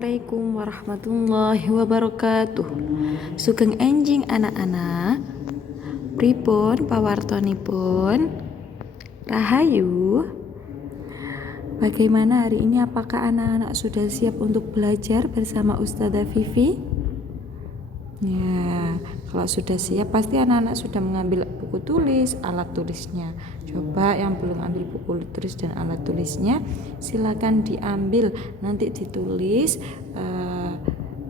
Assalamualaikum warahmatullahi wabarakatuh. Sugeng enjing anak-anak. Pripun pawartonipun? Rahayu. Bagaimana hari ini? Apakah anak-anak sudah siap untuk belajar bersama Ustazah Vivi? Ya, kalau sudah siap pasti anak-anak sudah mengambil buku tulis, alat tulisnya. Coba yang belum ambil buku tulis dan alat tulisnya, silakan diambil. Nanti ditulis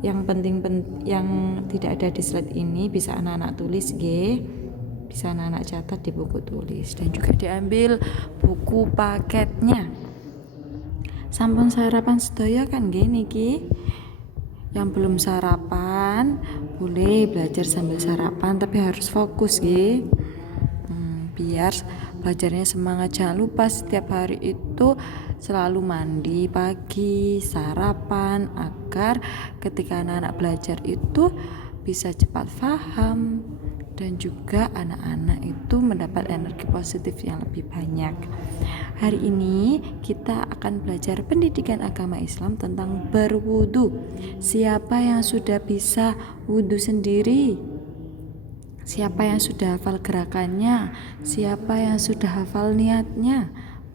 yang penting yang tidak ada di slide ini bisa anak-anak tulis, bisa anak-anak catat di buku tulis, dan juga diambil buku paketnya. Sampun sarapan sedaya kan niki? Yang belum sarapan boleh belajar sambil sarapan, tapi harus fokus biar belajarnya semangat. Jangan lupa setiap hari itu selalu mandi pagi, sarapan, agar ketika anak-anak belajar itu bisa cepat paham dan juga anak-anak itu mendapat energi positif yang lebih banyak. Hari ini kita akan belajar pendidikan agama Islam tentang berwudu. Siapa yang sudah bisa wudu sendiri? Siapa yang sudah hafal gerakannya? Siapa yang sudah hafal niatnya?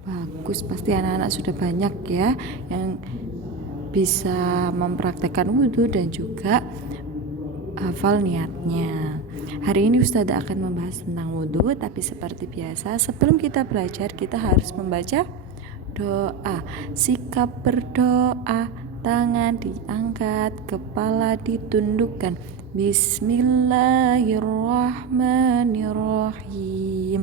Bagus, pasti anak-anak sudah banyak ya yang bisa mempraktekkan wudu dan juga hafal niatnya. Hari ini Ustazah akan membahas tentang wudu, tapi seperti biasa sebelum kita belajar kita harus membaca doa. Sikap berdoa, tangan diangkat, kepala ditundukkan. Bismillahirrahmanirrahim.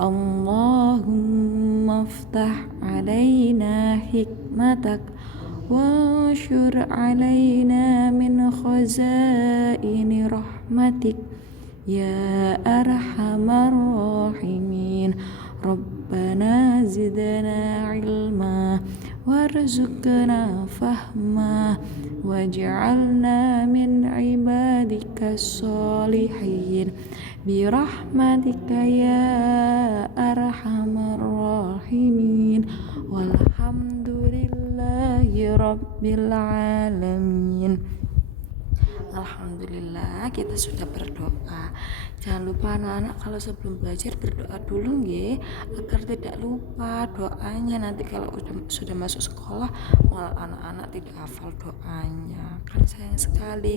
Allahumma ftah alaina hikmatak wansyur alaina min khazaini rahmatik ya arhamar rahimin. Rabbana zidna ilma warzuqna fahma waj'alna min ibadika sholihin birahmatika ya arhamar rahimin walhamdulillahi rabbil alamin. Alhamdulillah kita sudah berdoa. Jangan lupa anak-anak kalau sebelum belajar berdoa dulu agar tidak lupa doanya. Nanti kalau sudah masuk sekolah malah anak-anak tidak hafal doanya, kan sayang sekali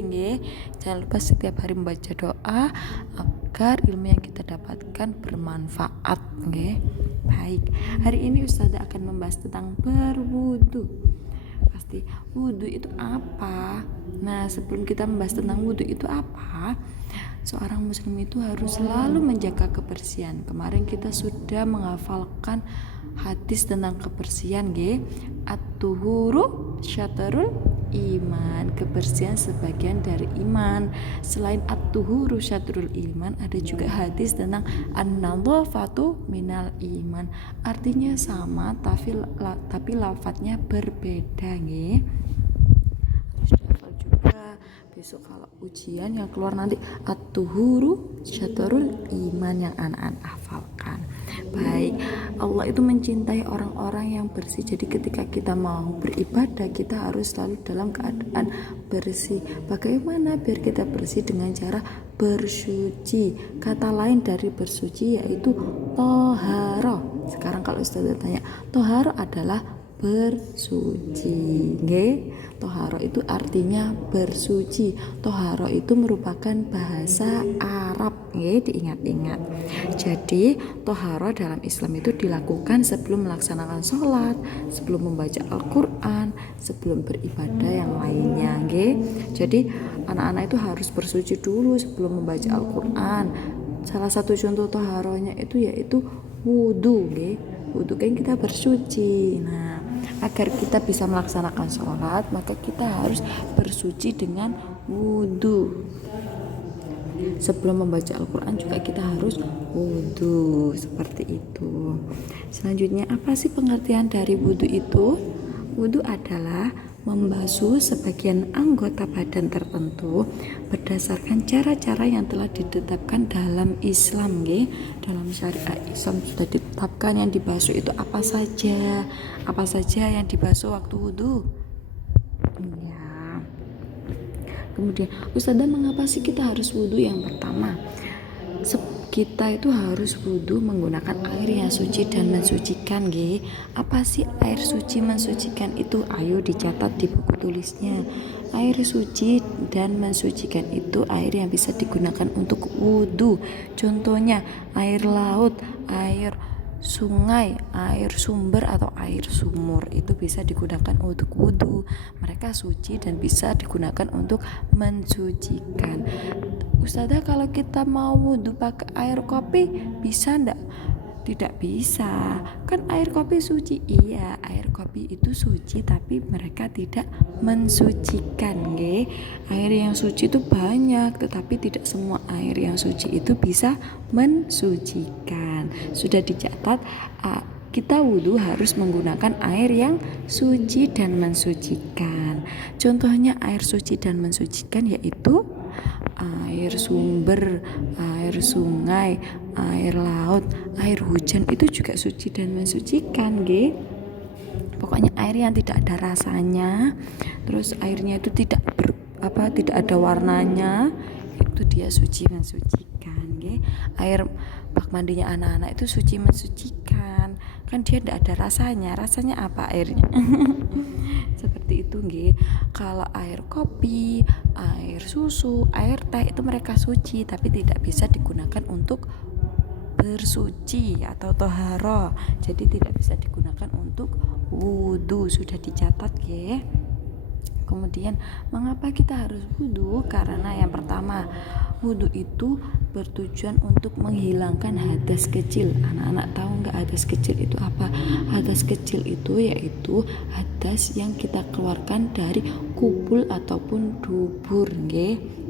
Jangan lupa setiap hari membaca doa agar ilmu yang kita dapatkan bermanfaat Baik, hari ini Ustazah akan membahas tentang berwudu. Pasti wudu itu apa? Nah, sebelum kita membahas tentang wudu itu apa, seorang muslim itu harus selalu menjaga kebersihan. Kemarin kita sudah menghafalkan hadis tentang kebersihan At-tuhuru syatrul iman. Kebersihan sebagian dari iman. Selain at-tuhuru syatrul iman, ada juga hadis tentang an-nadhafatu minal iman. Artinya sama tapi lafadznya berbeda Harus dihafal juga. Besok kalau ujian yang keluar nanti at-tuhuru syatrul iman yang anak-anak hafalkan. Baik, Allah itu mencintai orang-orang yang bersih. Jadi ketika kita mau beribadah, kita harus selalu dalam keadaan bersih. Bagaimana biar kita bersih? Dengan cara bersuci. Kata lain dari bersuci yaitu toharo. Sekarang kalau Ustazah tanya, toharo adalah bersuci. Toharo itu artinya bersuci. Toharo itu merupakan bahasa Arab, diingat-ingat. Jadi toharo dalam Islam itu dilakukan sebelum melaksanakan sholat, sebelum membaca Al-Quran, sebelum beribadah yang lainnya. Jadi anak-anak itu harus bersuci dulu sebelum membaca Al-Quran. Salah satu contoh toharonya itu yaitu wudu. Wudu kan kita bersuci. Nah, agar kita bisa melaksanakan sholat, maka kita harus bersuci dengan wudu. Sebelum membaca Al-Quran juga kita harus wudu, seperti itu. Selanjutnya, apa sih pengertian dari wudu itu? Wudu adalah membasuh sebagian anggota badan tertentu berdasarkan cara-cara yang telah ditetapkan dalam Islam. Dalam syariat Islam sudah ditetapkan yang dibasuh itu apa saja yang dibasuh waktu wudu. kemudian Ustazah, mengapa sih kita harus wudhu? Yang pertama, kita itu harus wudhu menggunakan air yang suci dan mensucikan. Apa sih air suci mensucikan itu? Ayo dicatat di buku tulisnya. Air suci dan mensucikan itu air yang bisa digunakan untuk wudhu. Contohnya air laut, air sungai, air sumber atau air sumur itu bisa digunakan untuk wudhu. Mereka suci dan bisa digunakan untuk mensucikan. Ustazah, kalau kita mau wudhu pakai air kopi bisa enggak? Tidak bisa, kan air kopi suci. Iya, air kopi itu suci, tapi mereka tidak mensucikan. Air yang suci itu banyak, tetapi tidak semua air yang suci itu bisa mensucikan. Sudah dicatat, kita wudhu harus menggunakan air yang suci dan mensucikan. Contohnya air suci dan mensucikan yaitu air sumber, air sungai, air laut, air hujan itu juga suci dan mensucikan. Pokoknya air yang tidak ada rasanya, terus airnya itu tidak ada warnanya, itu dia suci mensucikan. Air bak mandinya anak-anak itu suci mensucikan, kan dia tidak ada rasanya. Rasanya apa airnya? Seperti itu. Kalau air kopi, air susu, air teh itu mereka suci, tapi tidak bisa digunakan untuk bersuci atau toharo. Jadi tidak bisa digunakan untuk wudhu. Sudah dicatat. Kemudian mengapa kita harus wudhu? Karena yang pertama, wudhu itu bertujuan untuk menghilangkan hadas kecil. Anak-anak tahu nggak hadas kecil itu apa? Hadas kecil itu yaitu hadas yang kita keluarkan dari kubul ataupun dubur.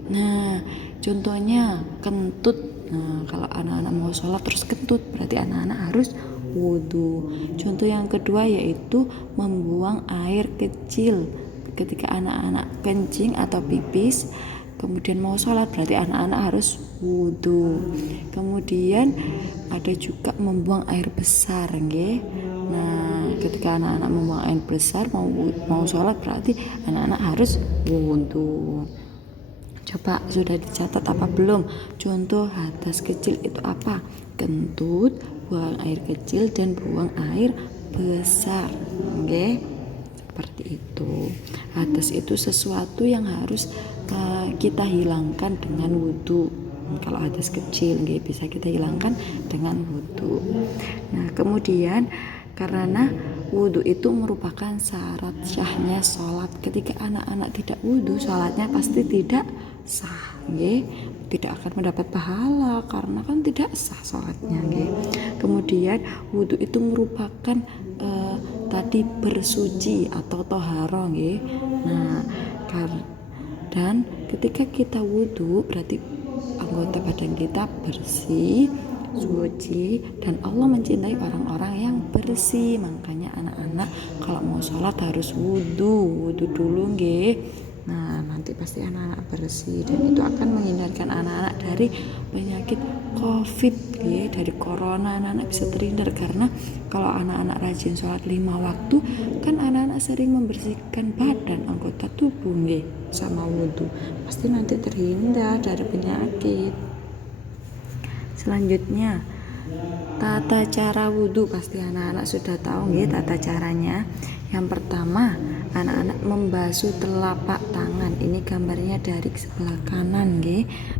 Nah, contohnya kentut. Nah, kalau anak-anak mau sholat terus kentut, berarti anak-anak harus wudhu. Contoh yang kedua yaitu membuang air kecil. Ketika anak-anak kencing atau pipis kemudian mau sholat, berarti anak-anak harus wudhu. Kemudian ada juga membuang air besar. Nah, ketika anak-anak membuang air besar mau sholat, berarti anak-anak harus wudhu. Coba sudah dicatat apa belum? Contoh hadas kecil itu apa? Kentut, buang air kecil, dan buang air besar. Seperti itu. Hadas itu sesuatu yang harus kita hilangkan dengan wudhu. Kalau hadas kecil bisa kita hilangkan dengan wudhu. Nah, kemudian karena wudhu itu merupakan syarat syahnya sholat. Ketika anak-anak tidak wudhu, sholatnya pasti tidak sah. Tidak akan mendapat pahala karena kan tidak sah sholatnya. Kemudian wudhu itu merupakan tadi bersuci atau toharo. Nah, dan ketika kita wudhu berarti anggota badan kita bersih, suci, dan Allah mencintai orang-orang yang bersih. Makanya anak-anak kalau mau sholat harus wudhu dulu. Nah, nanti pasti anak-anak bersih, dan itu akan menghindarkan anak-anak dari penyakit COVID, dari corona. Anak-anak bisa terhindar karena kalau anak-anak rajin sholat 5 waktu, kan anak-anak sering membersihkan badan, anggota tubuh sama wudhu, pasti nanti terhindar dari penyakit. Selanjutnya, tata cara wudhu, pasti anak-anak sudah tahu tata caranya. Yang pertama, anak-anak membasuh telapak tangan. Ini gambarnya dari sebelah kanan.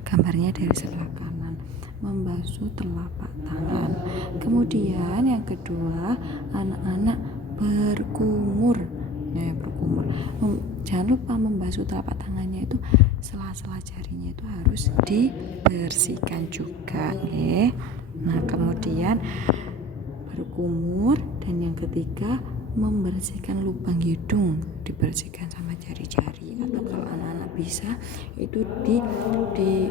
Gambarnya dari sebelah kanan, membasuh telapak tangan. Kemudian yang kedua, anak-anak berkumur. Berkumur. Jangan lupa membasuh telapak tangannya itu, sela-sela jarinya itu harus dibersihkan juga. Nah, kemudian berkumur, dan yang ketiga membersihkan lubang hidung, dibersihkan sama jari-jari, atau kalau anak-anak bisa itu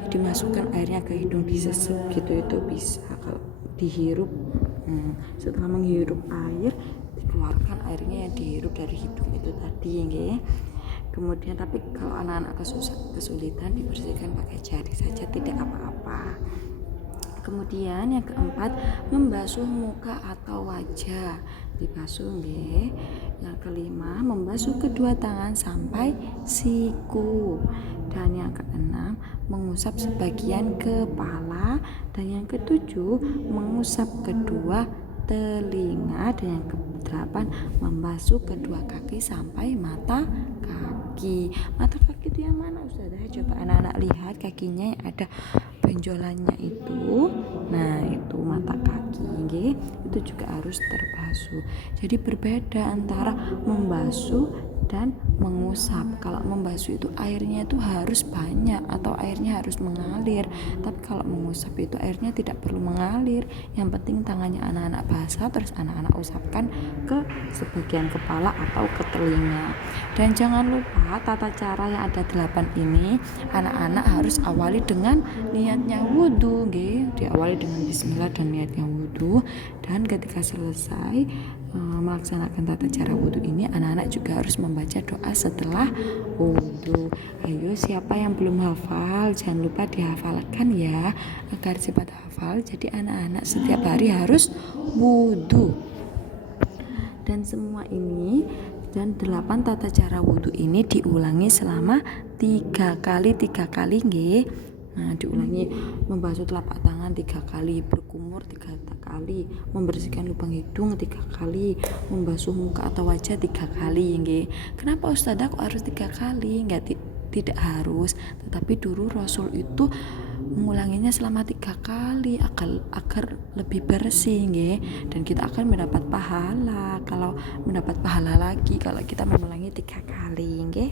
dimasukkan airnya ke hidung, disesep gitu, itu bisa. Kalau dihirup, setelah menghirup air dikeluarkan airnya yang dihirup dari hidung itu tadi. Kemudian tapi kalau anak-anak kesulitan, dibersihkan pakai jari saja, tidak apa-apa. Kemudian yang keempat, membasuh muka atau wajah, dibasuh nggih. Yang kelima, membasuh kedua tangan sampai siku. Dan yang keenam, mengusap sebagian kepala. Dan yang ketujuh, mengusap kedua telinga. Dan yang kedelapan, membasuh kedua kaki sampai mata kaki. Mata kaki itu yang mana Ustazah? Coba anak-anak lihat kakinya yang ada benjolannya itu. Nah, itu mata kaki nggih. Itu juga harus terbasuh. Jadi berbeda antara membasuh dan mengusap. Kalau membasuh itu airnya itu harus banyak atau airnya harus mengalir. Tapi kalau mengusap itu airnya tidak perlu mengalir. Yang penting tangannya anak-anak basah, terus anak-anak usapkan ke sebagian kepala atau ke telinga. Dan jangan lupa tata cara yang ada 8 ini anak-anak harus awali dengan niatnya wudhu nggih. Diawali dengan bismillah dan niatnya wudhu. Dan ketika selesai melaksanakan tata cara wudhu ini, anak-anak juga harus membaca doa setelah wudhu. Ayo, siapa yang belum hafal jangan lupa dihafalkan ya, agar cepat hafal. Jadi anak-anak setiap hari harus wudhu. Dan semua ini dan 8 tata cara wudhu ini diulangi selama 3 kali nggih. Nah, diulangi membasuh telapak tangan 3 kali, berkumur 3 kali, membersihkan lubang hidung 3 kali, membasuh muka atau wajah 3 kali nggih. Kenapa Ustazah kok harus 3 kali? Tidak harus, tetapi dulu Rasul itu mengulanginya selama 3 kali agar lebih bersih nggih. Dan kita akan mendapat pahala kalau kita mengulangi 3 kali nggih.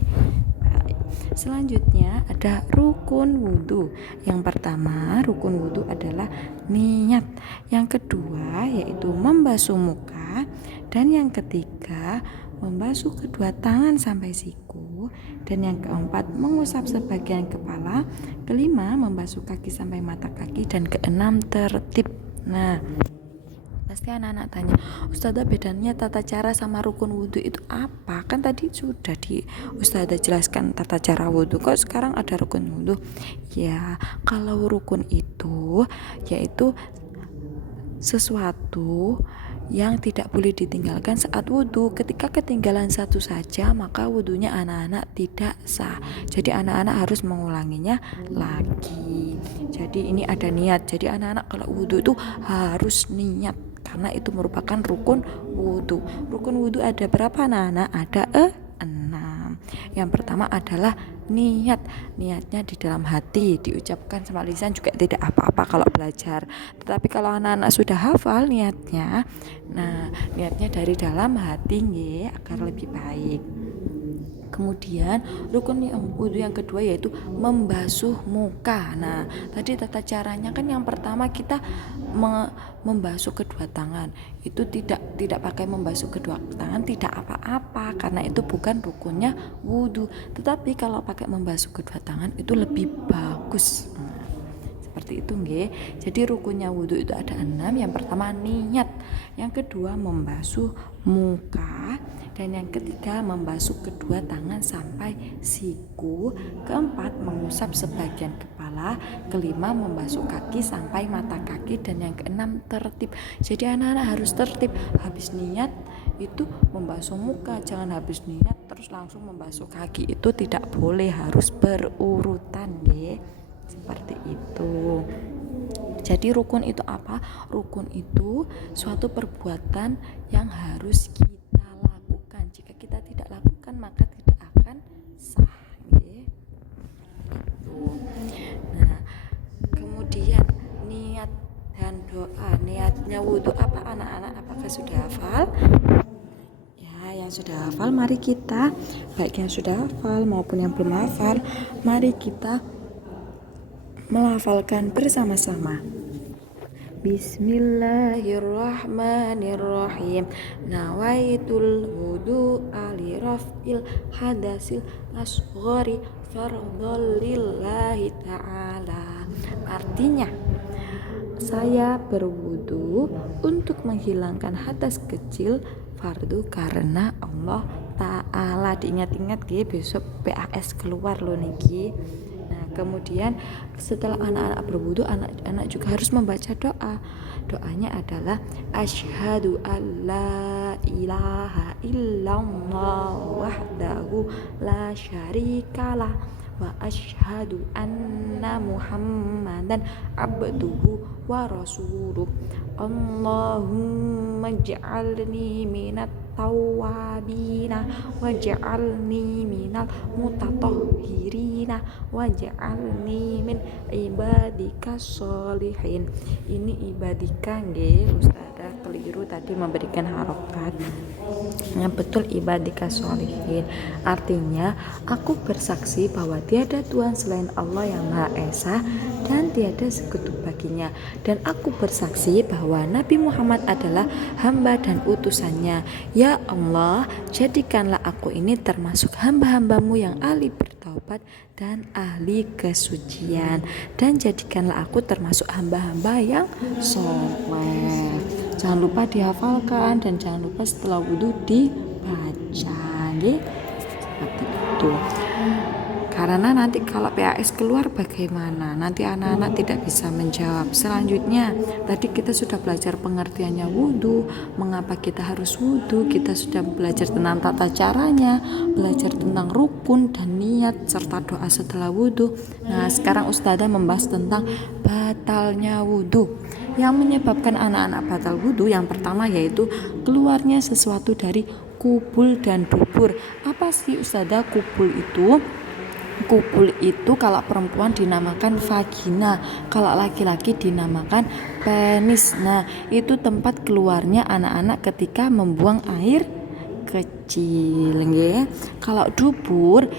Selanjutnya ada rukun wudhu. Yang pertama, rukun wudhu adalah niat. Yang kedua yaitu membasuh muka. Dan yang ketiga, membasuh kedua tangan sampai siku. Dan yang keempat, mengusap sebagian kepala. Kelima, membasuh kaki sampai mata kaki. Dan keenam, tertib. Nah, pasti anak-anak tanya, Ustazah bedanya tata cara sama rukun wudhu itu apa? Kan tadi sudah Ustazah jelaskan tata cara wudhu, kok sekarang ada rukun wudhu? Ya, kalau rukun itu yaitu sesuatu yang tidak boleh ditinggalkan saat wudhu. Ketika ketinggalan satu saja, maka wudhunya anak-anak tidak sah. Jadi anak-anak harus mengulanginya lagi. Jadi ini ada niat. Jadi anak-anak kalau wudhu itu harus niat, karena itu merupakan rukun wudhu. Rukun wudhu ada berapa anak-anak? Ada 6. Yang pertama adalah niat. Niatnya di dalam hati, diucapkan sama lisan juga tidak apa-apa kalau belajar. Tetapi kalau anak-anak sudah hafal niatnya, nah niatnya dari dalam hati nggih, agar lebih baik. Kemudian rukun wudhu yang kedua yaitu membasuh muka. Nah, tadi tata caranya kan yang pertama kita membasuh kedua tangan. Itu tidak pakai membasuh kedua tangan tidak apa-apa, karena itu bukan rukunnya wudhu. Tetapi kalau pakai membasuh kedua tangan itu lebih bagus. Seperti itu nggih. Jadi rukunnya wudhu itu ada 6. Yang pertama niat, yang kedua membasuh muka, dan yang ketiga membasuh kedua tangan sampai siku, keempat mengusap sebagian kepala, kelima membasuh kaki sampai mata kaki, dan yang keenam tertib. Jadi anak-anak harus tertib. Habis niat itu membasuh muka, jangan habis niat terus langsung membasuh kaki, itu tidak boleh, harus berurutan nggih. Seperti itu. Jadi rukun itu apa? Rukun itu suatu perbuatan yang harus kita lakukan. Jika kita tidak lakukan maka tidak akan sah. Nah, kemudian niat dan doa. Niatnya wudhu apa anak-anak? Apakah sudah hafal? Ya, yang sudah hafal mari kita, baik yang sudah hafal maupun yang belum hafal, mari kita melafalkan bersama-sama. Bismillahirrahmanirrahim. Nawaitul wudu'a li raf'il hadasil asghari fardhol lillahi ta'ala. Artinya, saya berwudu untuk menghilangkan hadas kecil fardu karena Allah Ta'ala. Diingat-ingat nggih, besok PAS keluar loh niki. Nah, Kemudian setelah anak-anak berwudu, anak-anak juga harus membaca doa. Doanya adalah asyhadu alla ilaha illallah wahdahu la syarikalah wa asyhadu anna muhammadan abduhu wa rasuluh. Allahumma ij'alni minat tawwabina waj'alni minal mutatahhirina waj'alni min ibadika sholihin. Ini ibadika nggih, Ustazah keliru tadi memberikan harokat. Yang betul ibadika sholihin. Artinya aku bersaksi bahwa tiada Tuhan selain Allah yang Maha Esa dan tiada sekutu baginya, dan aku bersaksi bahwa Nabi Muhammad adalah hamba dan utusannya. Ya Allah, jadikanlah aku ini termasuk hamba-hambamu yang ahli bertaubat dan ahli kesucian, dan jadikanlah aku termasuk hamba-hamba yang soleh. Jangan lupa dihafalkan dan jangan lupa setelah wudhu dibaca, seperti itu. Karena nanti kalau PAS keluar bagaimana? Nanti anak-anak tidak bisa menjawab. Selanjutnya, tadi kita sudah belajar pengertiannya wudhu, mengapa kita harus wudhu, kita sudah belajar tentang tata caranya, belajar tentang rukun dan niat, serta doa setelah wudhu. Nah, sekarang Ustazah membahas tentang batalnya wudhu. Yang menyebabkan anak-anak batal wudhu yang pertama yaitu keluarnya sesuatu dari kubul dan dubur. Apa sih Ustazah kubul itu? Kubul itu kalau perempuan dinamakan vagina, kalau laki-laki dinamakan penis. Nah, itu tempat keluarnya anak-anak ketika membuang air kecil, nggih. Kalau dubur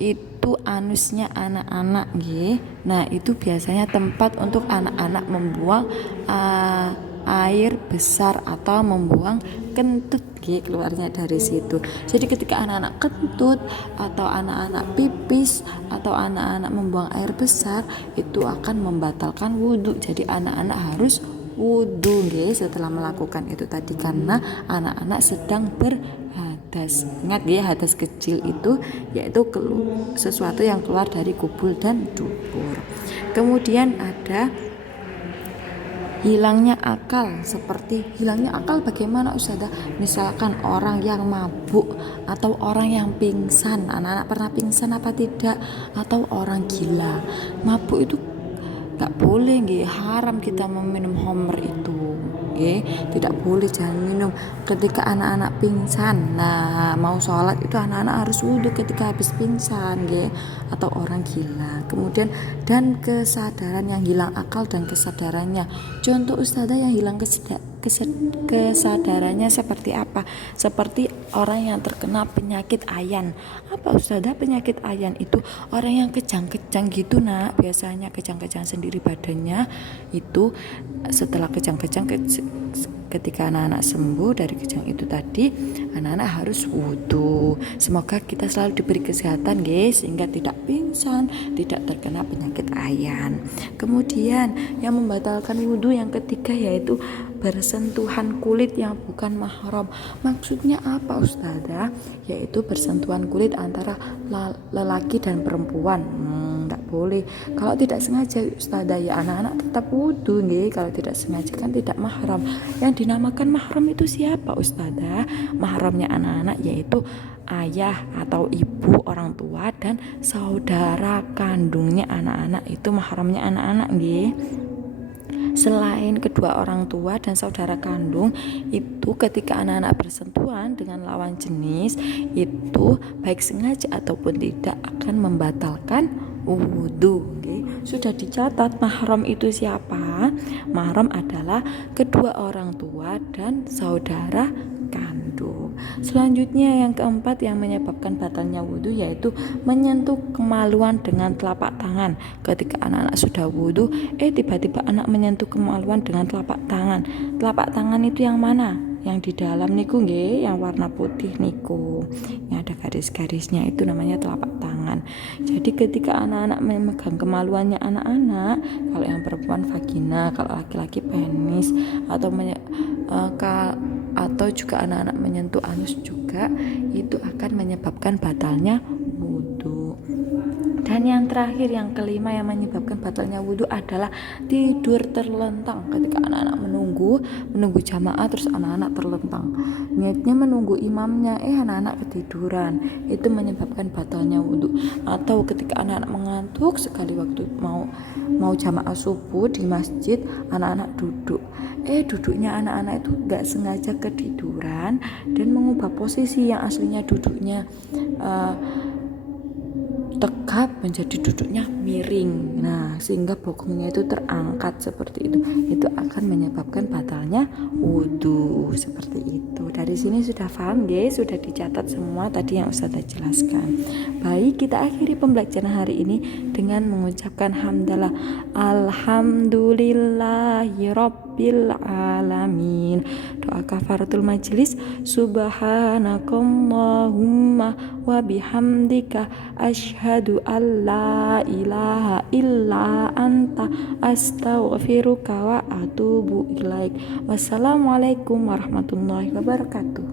itu anusnya anak-anak, nggih. Nah, itu biasanya tempat untuk anak-anak membuang air besar atau membuang kentut, keluarnya dari situ. Jadi ketika anak-anak kentut atau anak-anak pipis atau anak-anak membuang air besar, itu akan membatalkan wudhu. Jadi anak-anak harus wudhu setelah melakukan itu tadi, karena anak-anak sedang berhadas. Ingat hadas kecil itu yaitu sesuatu yang keluar dari kubul dan dubur. Kemudian ada hilangnya akal. Seperti hilangnya akal bagaimana Ustazah? Misalkan orang yang mabuk atau orang yang pingsan. Anak-anak pernah pingsan apa tidak? Atau orang gila. Mabuk itu gak boleh, haram kita meminum homer itu, tidak boleh, jangan minum ketika anak-anak pingsan. Nah, mau sholat itu anak-anak harus wudhu ketika habis pingsan, atau orang gila. Kemudian dan kesadaran, yang hilang akal dan kesadarannya. Contoh Ustazah yang hilang kesadarannya seperti apa? Seperti orang yang terkena penyakit ayan. Apa Ustazah penyakit ayan itu? Orang yang kejang-kejang gitu, nak, biasanya kejang-kejang sendiri badannya itu. Setelah kejang-kejang, ketika anak-anak sembuh dari kejang itu tadi, anak-anak harus wudhu. Semoga kita selalu diberi kesehatan, sehingga tidak pingsan, tidak terkena penyakit ayan. Kemudian yang membatalkan wudhu yang ketiga yaitu bersentuhan kulit yang bukan mahram. Maksudnya apa Ustazah? Yaitu bersentuhan kulit antara lelaki dan perempuan. Tidak boleh. Kalau tidak sengaja Ustazah, ya anak-anak tetap wudhu, kalau tidak sengaja kan tidak mahram. Yang dinamakan mahram itu siapa Ustazah? Mahramnya anak-anak yaitu ayah atau ibu, orang tua, dan saudara kandungnya anak-anak. Itu mahramnya anak-anak, Selain kedua orang tua dan saudara kandung, itu ketika anak-anak bersentuhan dengan lawan jenis, itu baik sengaja ataupun tidak akan membatalkan wudhu. Sudah dicatat mahram itu siapa? Mahram adalah kedua orang tua dan saudara kandung. Selanjutnya yang keempat yang menyebabkan batalnya wudhu yaitu menyentuh kemaluan dengan telapak tangan. Ketika anak-anak sudah wudhu, tiba-tiba anak menyentuh kemaluan dengan telapak tangan. Telapak tangan itu yang mana? Yang di dalam niku, yang warna putih niku, yang ada garis-garisnya, itu namanya telapak tangan. Jadi ketika anak-anak memegang kemaluannya anak-anak, kalau yang perempuan vagina, kalau laki-laki penis, atau juga anak-anak menyentuh anus juga, itu akan menyebabkan batalnya wudhu. Dan yang terakhir, yang kelima yang menyebabkan batalnya wudhu adalah tidur terlentang. Ketika anak-anak menunggu jamaah terus anak-anak terlentang, niatnya menunggu imamnya, anak-anak ketiduran, itu menyebabkan batalnya wudhu. Atau ketika anak-anak mengantuk sekali waktu mau jamaah subuh di masjid, anak-anak duduk, duduknya anak-anak itu gak sengaja ketiduran dan mengubah posisi yang aslinya duduknya tegap menjadi duduknya miring. Nah, sehingga bokongnya itu terangkat seperti itu akan menyebabkan batalnya wudhu seperti itu. Dari sini sudah paham guys, sudah dicatat semua tadi yang Ustazah jelaskan. Baik, kita akhiri pembelajaran hari ini dengan mengucapkan hamdalah, alhamdulillahi rabbil alamin. Doa kafaratul majlis, subhanakallahumma wa bihamdika asyhadu alla ilaha illa anta astaghfiruka wa atubu ilaik. Wassalamualaikum warahmatullahi wabarakatuh.